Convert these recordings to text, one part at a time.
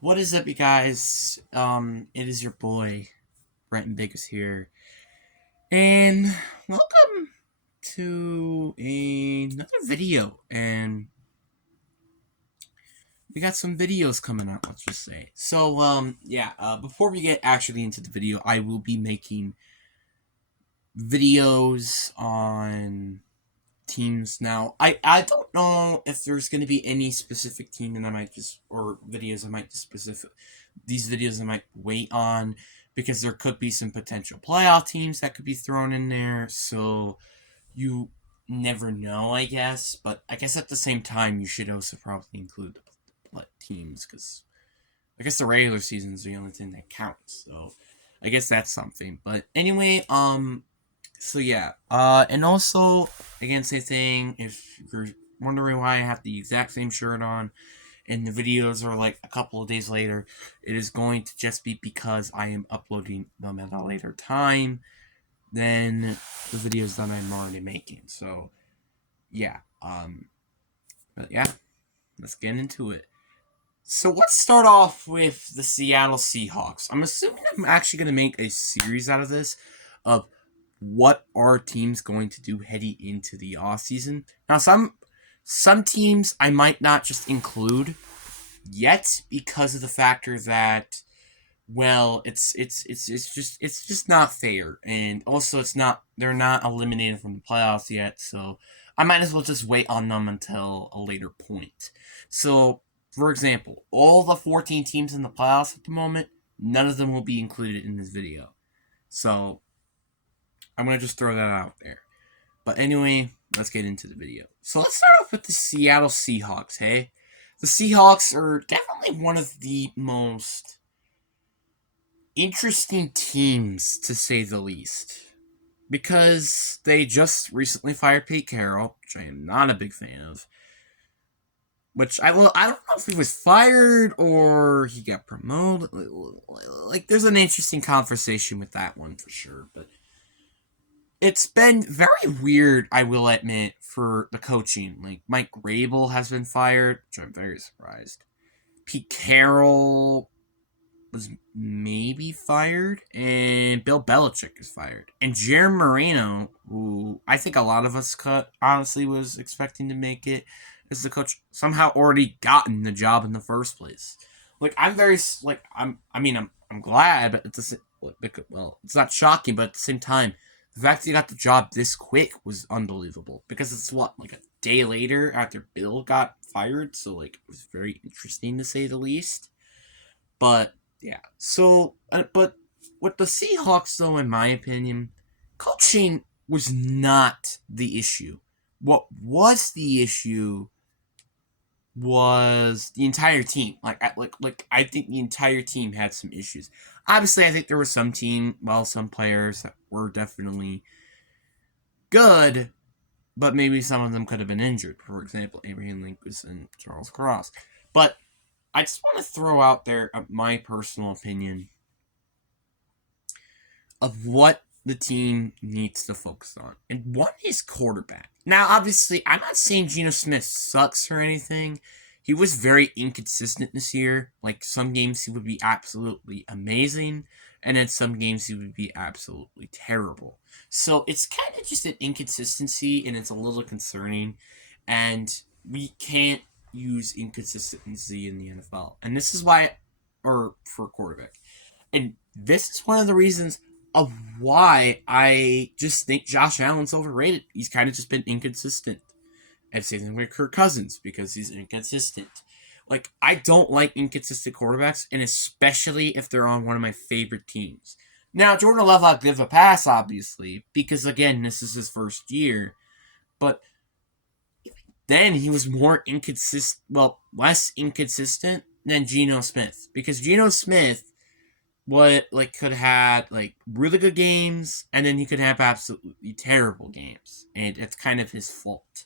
What is up, you guys? It is your boy, Brenton Biggers here, and welcome to another video. And we got some videos coming out, let's just say. So, before we get actually into the video, I will be making videos on teams now. I don't know if there's going to be any specific team that I might just, or videos I might just these videos I might wait on, because there could be some potential playoff teams that could be thrown in there, so you never know, I guess. But I guess at the same time, you should also probably include the teams, because I guess the regular season is the only thing that counts, so I guess that's something. But anyway, so yeah, and also, again, same thing, if you're wondering why I have the exact same shirt on, and the videos are like a couple of days later, it is going to just be because I am uploading them at a later time than the videos that I'm already making. So, yeah, but yeah, let's get into it. So let's start off with the Seattle Seahawks. I'm assuming I'm actually going to make a series out of this, of what our team's going to do heading into the off season. Now, some teams I might not just include yet, because of the factor that, well, it's just not fair, and also they're not eliminated from the playoffs yet, so I might as well just wait on them until a later point. So, for example, all the 14 teams in the playoffs at the moment, none of them will be included in this video. So I'm going to just throw that out there. But anyway, let's get into the video. So let's start off with the Seattle Seahawks, hey? The Seahawks are definitely one of the most interesting teams, to say the least, because they just recently fired Pete Carroll, which I am not a big fan of. I don't know if he was fired or he got promoted. Like, there's an interesting conversation with that one for sure, but it's been very weird, I will admit, for the coaching. Like, Mike Rabel has been fired, which I'm very surprised. Pete Carroll was maybe fired, and Bill Belichick is fired. And Jeremy Moreno, who I think a lot of us honestly was expecting to make it as the coach, somehow already gotten the job in the first place. Like, I'm glad, but it's not shocking, but at the same time, the fact that he got the job this quick was unbelievable, because it's like a day later after Bill got fired, so like it was very interesting, to say the least. But yeah, so but with the Seahawks, though, in my opinion, coaching was not the issue. What was the issue was the entire team. I think the entire team had some issues. Obviously, I think there were some players that were definitely good, but maybe some of them could have been injured. For example, Abraham Lincoln and Charles Cross. But I just want to throw out there my personal opinion of what the team needs to focus on. And one is quarterback. Now, obviously, I'm not saying Geno Smith sucks or anything. He was very inconsistent this year. Like, some games he would be absolutely amazing, and then some games he would be absolutely terrible. So it's kind of just an inconsistency, and it's a little concerning. And we can't use inconsistency in the NFL. And this is why, or for a quarterback. And this is one of the reasons of why I just think Josh Allen's overrated. He's kind of just been inconsistent. And same thing with Kirk Cousins, because he's inconsistent. Like, I don't like inconsistent quarterbacks, and especially if they're on one of my favorite teams. Now, Jordan Love, I'll give a pass, obviously, because, again, this is his first year. But then he was less inconsistent than Geno Smith. Because Geno Smith could have really good games, and then he could have absolutely terrible games, and it's kind of his fault.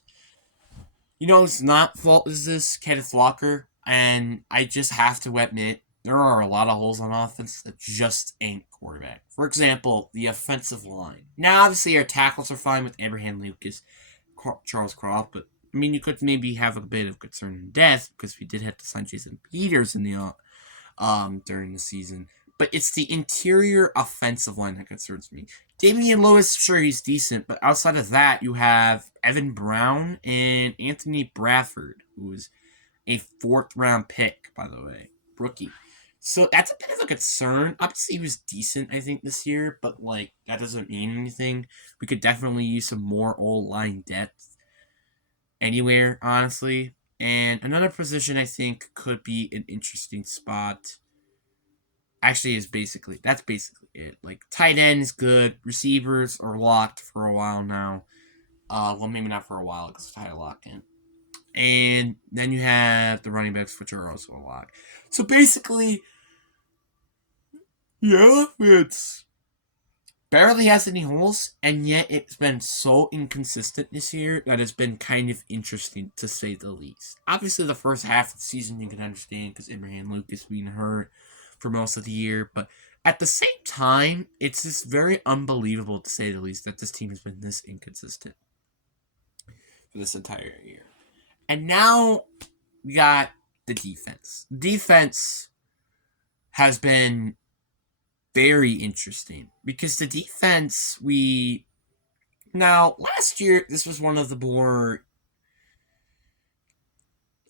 You know, it's not fault is this Kenneth Walker, and I just have to admit there are a lot of holes on offense that just ain't quarterback. For example, the offensive line. Now, obviously, our tackles are fine with Abraham Lucas, Charles Croft, but you could maybe have a bit of concern in depth, because we did have to sign Jason Peters in the during the season. But it's the interior offensive line that concerns me. Damian Lewis, sure, he's decent, but outside of that, you have Evan Brown and Anthony Bradford, who is a fourth-round pick, by the way, rookie. So that's a bit of a concern. Obviously, he was decent, I think, this year, but like that doesn't mean anything. We could definitely use some more O-line depth anywhere, honestly. And another position I think could be an interesting spot. Actually, that's basically it. Like tight end is good. Receivers are locked for a while now. Well, maybe not for a while because it's tight locked in. And then you have the running backs, which are also a lock. So basically, the offense barely has any holes, and yet it's been so inconsistent this year that it's been kind of interesting to say the least. Obviously, the first half of the season you can understand because Abraham Lucas being hurt for most of the year, but at the same time, it's just very unbelievable to say the least that this team has been this inconsistent for this entire year. And now we got the defense. Defense has been very interesting because the defense last year this was one of the more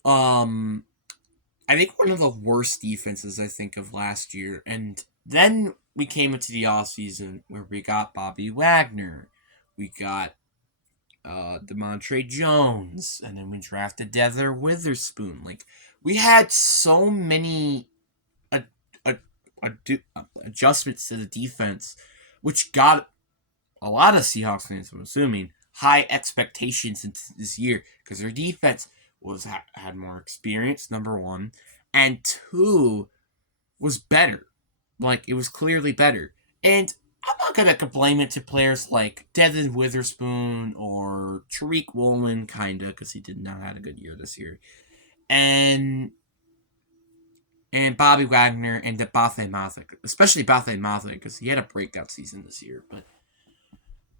I think one of the worst defenses I think of last year, and then we came into the offseason where we got Bobby Wagner, we got Demontre Jones, and then we drafted Heather Witherspoon. Like we had so many adjustments to the defense, which got a lot of Seahawks fans, I'm assuming, high expectations into this year because their defense had more experience, number one, and two was better. Like it was clearly better, and I'm not gonna complain it to players like Devin Witherspoon or Tariq Woolen, kinda, because he did not have a good year this year, and Bobby Wagner and Bathe Mathek, especially Bathe Mathek, because he had a breakout season this year, but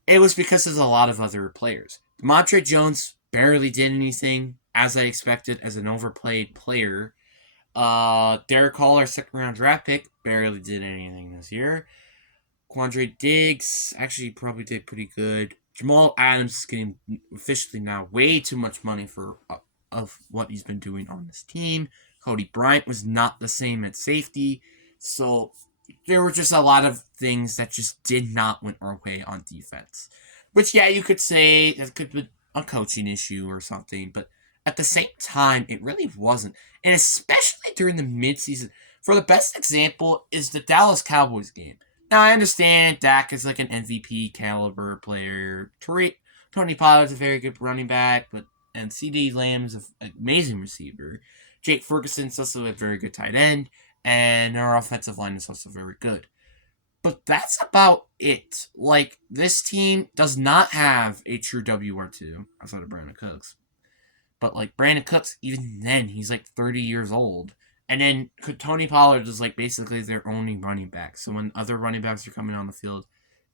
it was because of a lot of other players. Demontre Jones barely did anything, as I expected, as an overplayed player. Derek Hall, our second-round draft pick, barely did anything this year. Quandre Diggs actually probably did pretty good. Jamal Adams is getting officially now way too much money for of what he's been doing on this team. Cody Bryant was not the same at safety. So there were just a lot of things that just did not went our way on defense. Which, yeah, you could say that could be a coaching issue or something, but at the same time, it really wasn't. And especially during the midseason. For the best example is the Dallas Cowboys game. Now, I understand Dak is like an MVP caliber player. Tony Pollard's a very good running back, and CeeDee Lamb's an amazing receiver. Jake Ferguson's also a very good tight end, and our offensive line is also very good. But that's about it. Like, this team does not have a true WR2 outside of Brandon Cooks. But, like, Brandon Cooks, even then, he's like 30 years old. And then Tony Pollard is like basically their only running back. So when other running backs are coming on the field,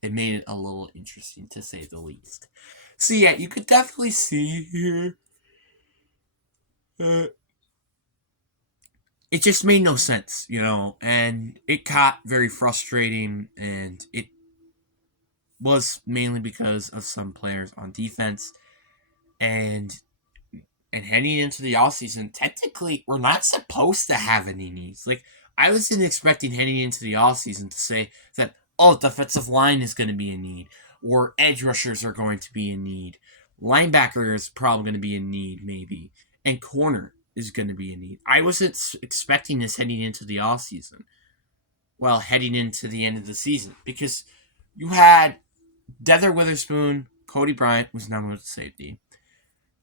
it made it a little interesting to say the least. So yeah, you could definitely see here it just made no sense, and it got very frustrating, and it was mainly because of some players on defense. And heading into the offseason, technically, we're not supposed to have any needs. Like, I wasn't expecting heading into the offseason to say that, defensive line is going to be a need, or edge rushers are going to be a need, linebacker is probably going to be a need, maybe, and corner is going to be a need. I wasn't expecting this heading into the offseason. Well, heading into the end of the season, because you had Heather Witherspoon, Cody Bryant was number one safety,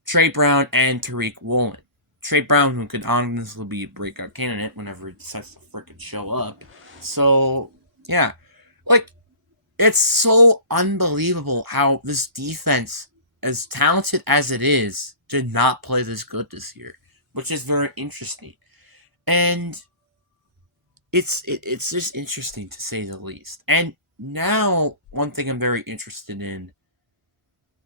Trey Brown, and Tariq Woolen. Trey Brown, who could honestly be a breakout candidate whenever he decides to freaking show up. So, yeah. Like, it's so unbelievable how this defense, as talented as it is, did not play this good this year. Which is very interesting. And it's just interesting to say the least. And now, one thing I'm very interested in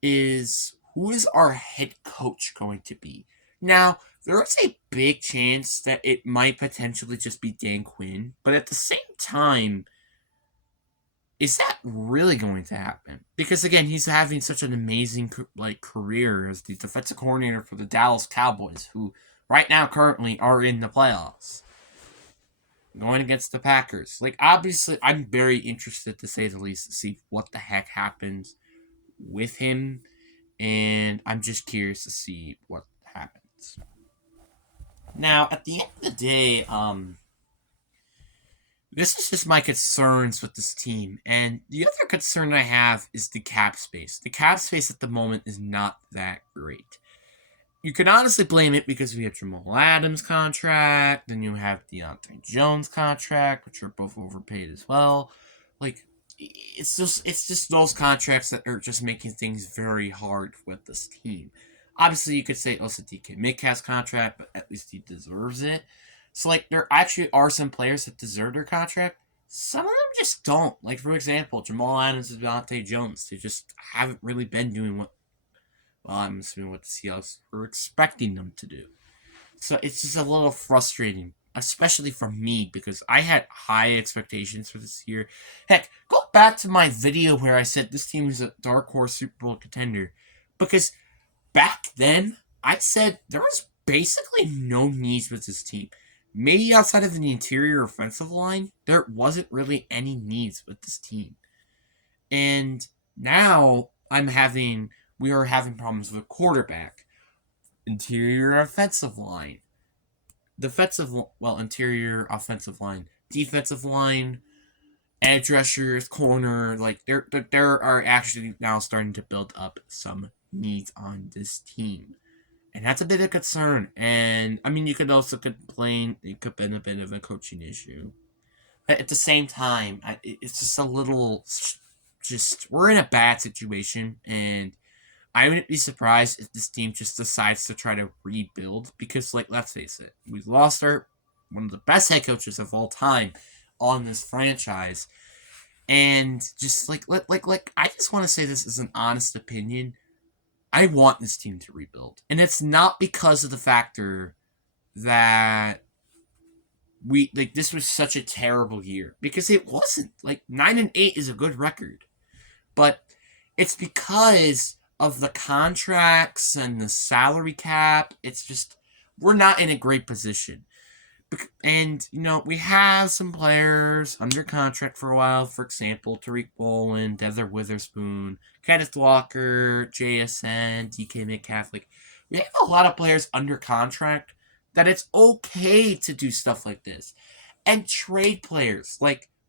is who is our head coach going to be? Now, there is a big chance that it might potentially just be Dan Quinn, but at the same time, is that really going to happen? Because again, he's having such an amazing career as the defensive coordinator for the Dallas Cowboys, who right now currently are in the playoffs, going against the Packers. Like obviously, I'm very interested to say the least to see what the heck happens with him, and I'm just curious to see what happens. Now, at the end of the day, this is just my concerns with this team. And the other concern I have is the cap space. The cap space at the moment is not that great. You can honestly blame it because we have Jamal Adams' contract, then you have Deontay Jones' contract, which are both overpaid as well. Like, it's just those contracts that are just making things very hard with this team. Obviously, you could say also DK Metcalf's contract, but at least he deserves it. So, like, there actually are some players that deserve their contract. Some of them just don't. Like, for example, Jamal Adams and Deontay Jones. They just haven't really been doing I'm assuming what the Seahawks were expecting them to do. So it's just a little frustrating, especially for me, because I had high expectations for this year. Heck, go back to my video where I said this team is a dark horse Super Bowl contender. Because back then, I said there was basically no needs with this team. Maybe outside of the interior offensive line, there wasn't really any needs with this team. And now we are having problems with quarterback, interior offensive line, interior offensive line, defensive line, edge rushers, corner. Like there are actually now starting to build up some needs on this team. And that's a bit of concern. And I mean, you could also complain it could have been a bit of a coaching issue. But at the same time, it's just a little, just we're in a bad situation, and I wouldn't be surprised if this team just decides to try to rebuild. Because, like, let's face it, we lost one of the best head coaches of all time on this franchise, and just I just want to say this as an honest opinion. I want this team to rebuild. And it's not because of the factor that this was such a terrible year. Because it wasn't. 9-8 is a good record. But it's because of the contracts and the salary cap. It's just, we're not in a great position. And, we have some players under contract for a while. For example, Tariq Woolen, Desert Witherspoon, Kenneth Walker, JSN, DK Metcalf. We have a lot of players under contract that it's okay to do stuff like this. And trade players,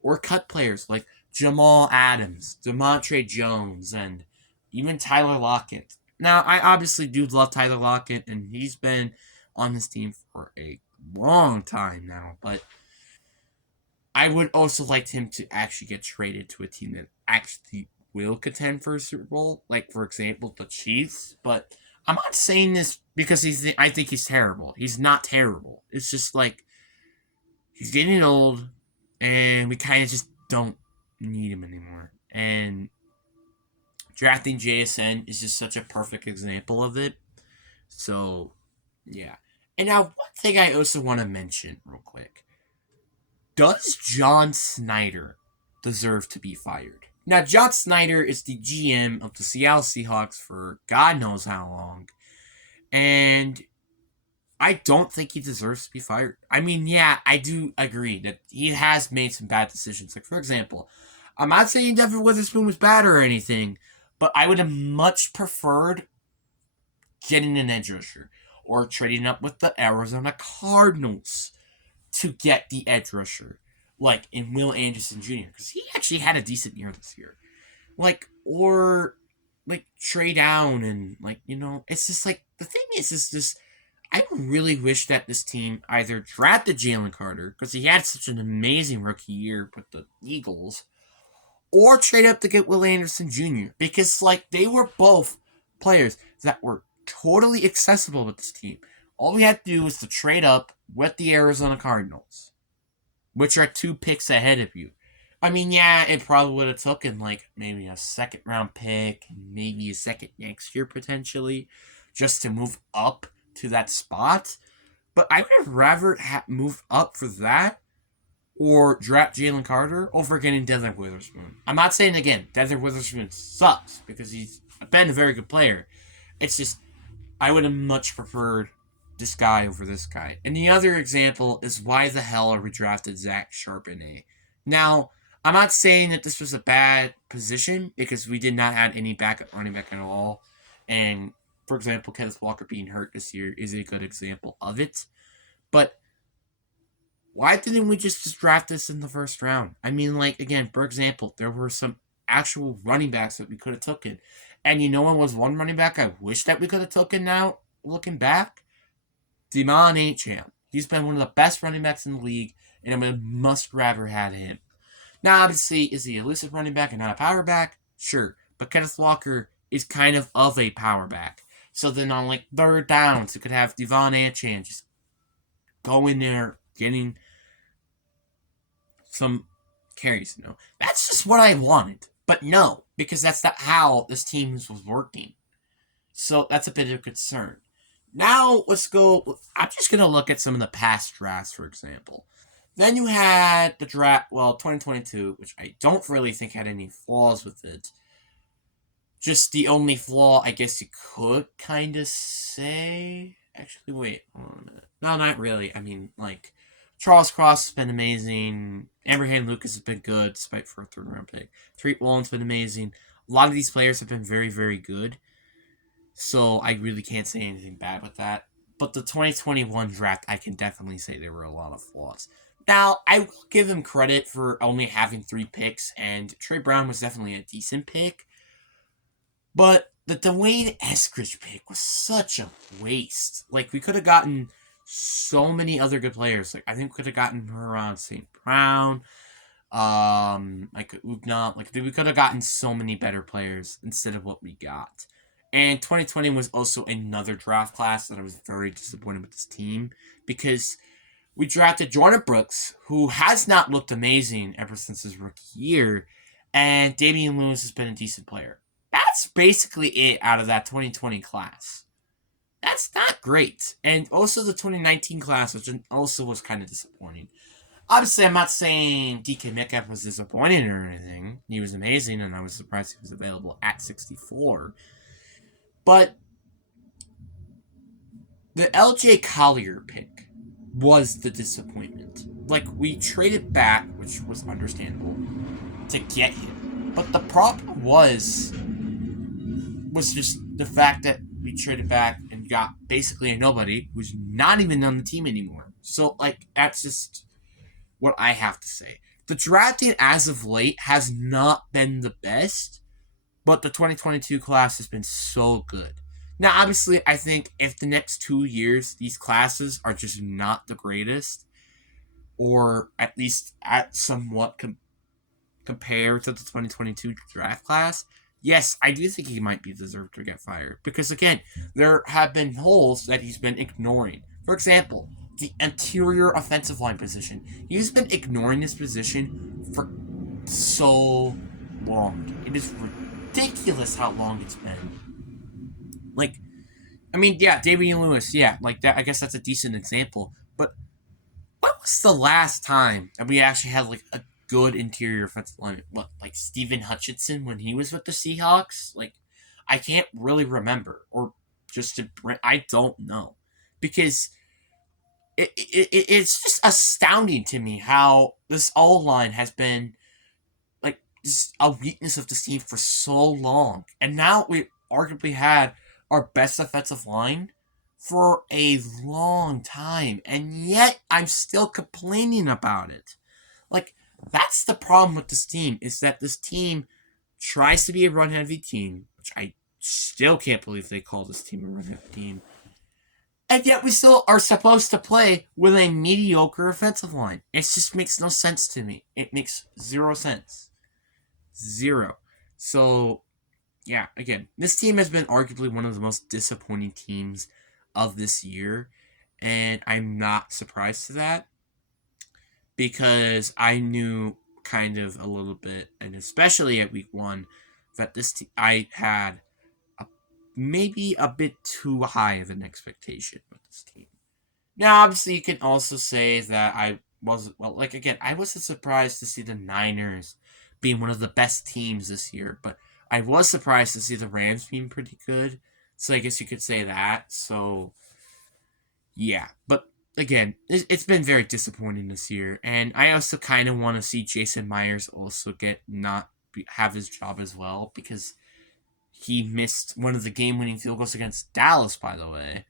or cut players, like Jamal Adams, Demontre Jones, and even Tyler Lockett. Now, I obviously do love Tyler Lockett, and he's been on this team for a long time now, but I would also like him to actually get traded to a team that actually will contend for a Super Bowl, like, for example, the Chiefs. But I'm not saying this because I think he's terrible. He's not terrible. It's just he's getting old, and we kind of just don't need him anymore. And drafting JSN is just such a perfect example of it. So, yeah. And now, one thing I also want to mention real quick. Does John Snyder deserve to be fired? Now, John Snyder is the GM of the Seattle Seahawks for God knows how long. And I don't think he deserves to be fired. I mean, yeah, I do agree that he has made some bad decisions. Like, for example, I'm not saying Devin Witherspoon was bad or anything, but I would have much preferred getting an edge rusher or trading up with the Arizona Cardinals to get the edge rusher, like in Will Anderson Jr., because he actually had a decent year this year. Or trade down and, it's just the thing is just, I really wish that this team either drafted Jalen Carter, because he had such an amazing rookie year with the Eagles, or trade up to get Will Anderson Jr., because, they were both players that were totally accessible with this team. All we had to do was to trade up with the Arizona Cardinals, which are 2 picks ahead of you. I mean, yeah, it probably would have taken, maybe a second-round pick, and maybe a second next year, potentially, just to move up to that spot. But I would have rather moved up for that or draft Jalen Carter over getting Desmond Witherspoon. I'm not saying, again, Desmond Witherspoon sucks because he's been a very good player. It's just, I would have much preferred this guy over this guy. And the other example is why the hell are we drafted Zach Charbonnet? Now, I'm not saying that this was a bad position because we did not have any backup running back at all. And, for example, Kenneth Walker being hurt this year is a good example of it. But why didn't we just draft this in the first round? I mean, like, again, for example, there were some actual running backs that we could have taken. And you know what was one running back I wish that we could have taken now, looking back? Demon Acham. He's been one of the best running backs in the league, and I would must rather had him. Now, obviously, is he a elusive running back and not a power back? Sure. But Kenneth Walker is kind of a power back. So then on, like, third downs, you could have Devon Acham just go in there, getting some carries, you know. That's just what I wanted. But no, because that's not how this team was working. So that's a bit of a concern. Now, let's go. I'm just going to look at some of the past drafts, for example. Then you had the draft, 2022, which I don't really think had any flaws with it. Just the only flaw, I guess you could kind of say. Actually, wait, hold on a minute. No, not really. I mean, like, Charles Cross has been amazing. Abraham Lucas has been good, despite for a third-round pick. Tariq Woolen's been amazing. A lot of these players have been very, very good. So I really can't say anything bad with that. But the 2021 draft, I can definitely say there were a lot of flaws. Now, I will give him credit for only having 3 picks, and Trey Brown was definitely a decent pick. But the Dwayne Eskridge pick was such a waste. Like, we could have gotten so many other good players. Like, I think we could have gotten around St. Brown, like Ugnaught. Like, we could have gotten so many better players instead of what we got. And 2020 was also another draft class that I was very disappointed with this team because we drafted Jordan Brooks, who has not looked amazing ever since his rookie year, and Damian Lewis has been a decent player. That's basically it out of that 2020 class. That's not great. And also the 2019 class, which also was kind of disappointing. Obviously, I'm not saying DK Metcalf was disappointing or anything. He was amazing, and I was surprised he was available at 64. But the LJ Collier pick was the disappointment. Like, we traded back, which was understandable, to get him. But the problem was just the fact that we traded back and got basically a nobody who's not even on the team anymore. So, like, that's just what I have to say. The drafting as of late has not been the best, but the 2022 class has been so good. Now, obviously, I think if the next 2 years, these classes are just not the greatest, or at least at somewhat compared to the 2022 draft class, yes, I do think he might be deserved to get fired. Because, again, there have been holes that he's been ignoring. For example, the interior offensive line position. He's been ignoring this position for so long. It is ridiculous how long it's been. Like, I mean, yeah, Damian Lewis, yeah, like that. I guess that's a decent example. But when was the last time that we actually had, like, a good interior offensive lineman? What, like Steven Hutchinson when he was with the Seahawks? Like, I can't really remember. Or just I don't know. Because it's just astounding to me how this O-line has been, like, just a weakness of this team for so long. And now we arguably had our best offensive line for a long time. And yet, I'm still complaining about it. Like, that's the problem with this team, is that this team tries to be a run-heavy team, which I still can't believe they call this team a run-heavy team. And yet we still are supposed to play with a mediocre offensive line. It just makes no sense to me. It makes 0 sense. 0. So, yeah, again, this team has been arguably one of the most disappointing teams of this year. And I'm not surprised to that. Because I knew kind of a little bit, and especially at week 1, that this I had maybe a bit too high of an expectation with this team. Now, obviously, you can also say that I wasn't, well, like, again, I wasn't surprised to see the Niners being one of the best teams this year, but I was surprised to see the Rams being pretty good. So I guess you could say that. So, yeah. But again, it's been very disappointing this year. And I also kind of want to see Jason Myers also have his job as well, because he missed one of the game-winning field goals against Dallas, by the way.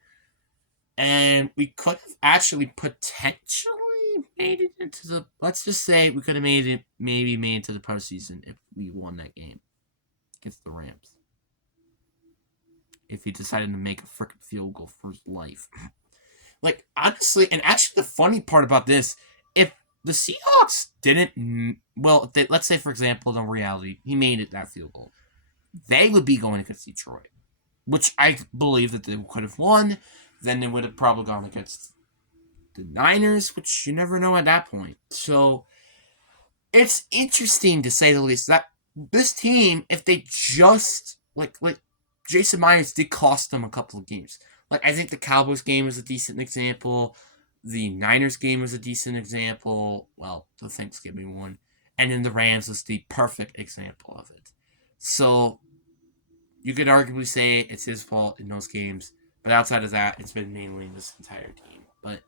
And we could have actually potentially made it into the. Let's just say we could have made it to the postseason if we won that game against the Rams. If he decided to make a freaking field goal for his life. Like, honestly, and actually the funny part about this, if the Seahawks didn't, well, let's say, for example, in reality, he made it that field goal, they would be going against Detroit, which I believe that they could have won. Then they would have probably gone against the Niners, which you never know at that point. So it's interesting to say the least that this team, if they just like Jason Myers did cost them a couple of games. Like, I think the Cowboys game was a decent example. The Niners game was a decent example. Well, the Thanksgiving one. And then the Rams was the perfect example of it. So you could arguably say it's his fault in those games. But outside of that, it's been mainly this entire team. But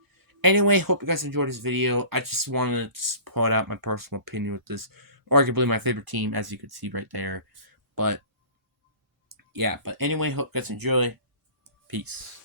anyway, hope you guys enjoyed this video. I just wanted to just put out my personal opinion with this. Arguably my favorite team, as you can see right there. But yeah, but anyway, hope you guys enjoy. Peace.